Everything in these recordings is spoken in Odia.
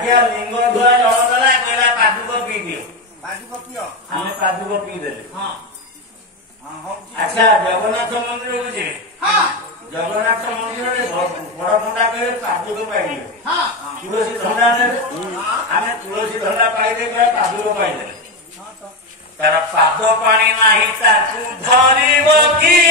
ଆଜ୍ଞା ଲିଙ୍ଗ ଧୁଆ ଜଳ ଦେଲା କହିଲା ପାଦୁକ ପିଇ ଦିଅ। ପାଦୁକ ପିଅ। ଆମେ ପାଦୁକ ପିଇଦେଲେ। ହଁ ଆଚ୍ଛା ଜଗନ୍ନାଥ ମନ୍ଦିରକୁ ଯିବେ। ଜଗନ୍ନାଥ ମନ୍ଦିରରେ ବଡ ପଣ୍ଡା କହିବେ ପାଦୁକ ପାଇଯିବେ। ତୁଳସୀ ଧଣ୍ଡା ନେବେ। ଆମେ ତୁଳସୀ ଧଣ୍ଡା ପାଇଦେଲେ ପାଦୁକ ପାଇଦେଲେ। ତାର ପାଦ ପାଣି ନାହିଁ ତାକୁ ଧରିବ କିଏ?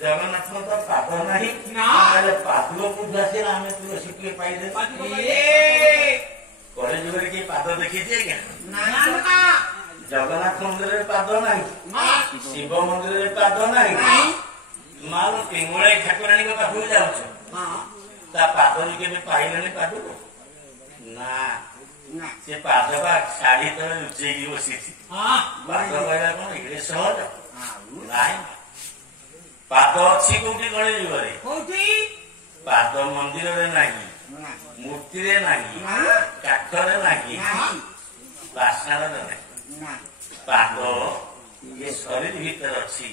ଜଗନ୍ନାଥ ତ ପାଦ ନାହିଁ ପାଦୁକକୁ ଆସିଲେ ଆମେ ତୁଳସୀ କିଏ ପାଇଲେ ପରେ ଯୁଗରେ କିଏ ପାଦ ଦେଖିଛି ଆଜ୍ଞା? ଜଗନ୍ନାଥ ମନ୍ଦିରରେ ପାଦ ନାହିଁ, ଶିବ ମନ୍ଦିରରେ ପାଦ ନାହିଁ। ମା ପିଙ୍ଗୁଳାଇ ଠାକୁରାଣୀଙ୍କ ପାଖକୁ ଯାଉଛ, ତା ପାଦରୁ କେବେ ପାଇଲେଣି ପାଦୁକ? ନା, ସେ ପାଦ ବା ଶାଢୀ ତଳେ ଲୁଚେଇକି ବସିଛି। ପାଦ କହିଲା କଣ ଏଡେ ସହଜ? ନାଇଁ, ପାଦ ଅଛି କୋଉଠି ଗଣେ ଯୁଗରେ? ପାଦ ମନ୍ଦିରରେ ନାହିଁ, ମୂର୍ତ୍ତିରେ ନାହିଁ, କାଠରେ ନାହିଁ, ବାସନରେ ନାହିଁ। ପାଦ ଇଏ ଶରୀର ଭିତରେ ଅଛି।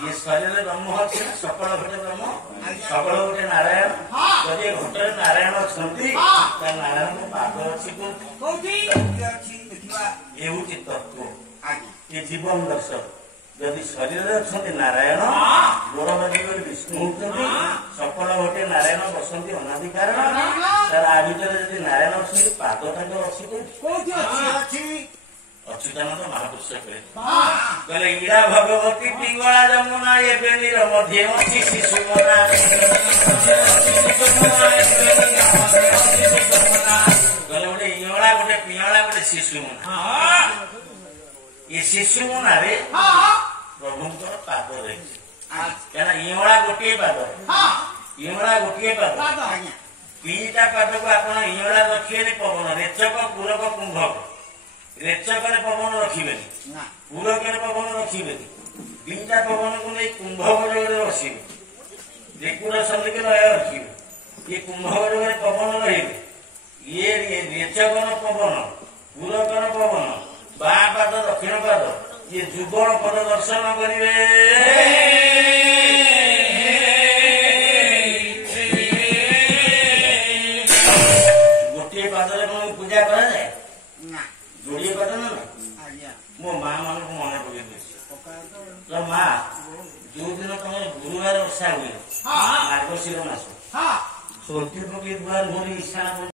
ଇଏ ଶରୀରରେ ବ୍ରହ୍ମ ଅଛି ନା ସକଳ ଘଟେ ବ୍ରହ୍ମ, ସକଳ ଗୋଟେ ନାରାୟଣ। ଯଦି ଏ ଘଟରେ ନାରାୟଣ ଅଛନ୍ତି ତାହେଲେ ନାରାୟଣଙ୍କ ପାଦ ଅଛି କୋଉଠି? ଏ ହଉଛି ତତ୍ଵ, ଏ ଜୀବନ ଦର୍ଶନ। ଯଦି ଶରୀରରେ ଅଛନ୍ତି ନାରାୟଣ, ଗୋଡ଼ ବାଜିକରି ବିଷ୍ଣୁ ହଉଛନ୍ତି, ସକଳ ଘଟେ ନାରାୟଣ ବସନ୍ତି ଅନାଦି କାରଣ। ତାର ଆ ଭିତରେ ଯଦି ନାରାୟଣ ଅଛନ୍ତି ପାଦ ତାଙ୍କର ଅଛି କୋଉଠି? ଅଚ୍ୟୁତାନନ୍ଦ ମହାପୁରୁଷ କହିଲେ ଇରା ଭଗବତୀ ପିଙ୍ଗଳା ଯମୁନା ଏବେ ନିର ମଧ୍ୟ ଅଛି ଶିଶୁମନା। କହିଲେ ଗୋଟେ ଇଅଳା ଗୋଟେ ପିଅଳା ଗୋଟେ ଶିଶୁମନା। ଏ ଶିଶୁମନାରେ ପ୍ରଭୁଙ୍କର ପାଦ ରହିଛି। କାହିଁକିନା ଇଅଳା ଗୋଟିଏ ପାଦ, ଇଅଳା ଗୋଟିଏ ପାଦ। ଦିଟା ପାଦକୁ ଆପଣ ଇଅଳା ରଖିବେନି ପବନ, ରେଚକ ପୁରକ କୁମ୍ଭକ। ରେଚକରେ ପବନ ରଖିବେନି, ପୁରକରେ ପବନ ରଖିବେନି। ଦିଟା ପବନକୁ ନେଇ କୁମ୍ଭକ ଯୋଗରେ ବସିବେ, ଲିକୁର ସନ୍ଧିକି ଲୟ ରଖିବେ। ଇଏ କୁମ୍ଭକ ଯୋଗରେ ପବନ ରହିବେ। ଇଏ ରେଚକର ପବନ, ପୁରକର ପବନ, ବାଁ ପାଦ ଦକ୍ଷିଣ ପାଦ, ଇଏ ଯୁଗଳ ପଦ ଦର୍ଶନ କରିବେ। ଗୋଟିଏ ପାଦରେ କଣ ପୂଜା କରାଯାଏ? ଯୋଡିଏ ପାଦ ନା ନା? ମୋ ମା ମାନଙ୍କୁ ମନେ ପକେଇ ଦେଇଛି। ମା ଯୋଉଦିନ ତମର ଗୁରୁବାର ଓଷା ହୁଏ ମାର୍ଗଶିର ମାସ, ସୋନ୍ତି ପକେଇ ଦୁଆର ଘୁରି ଇଶାଣ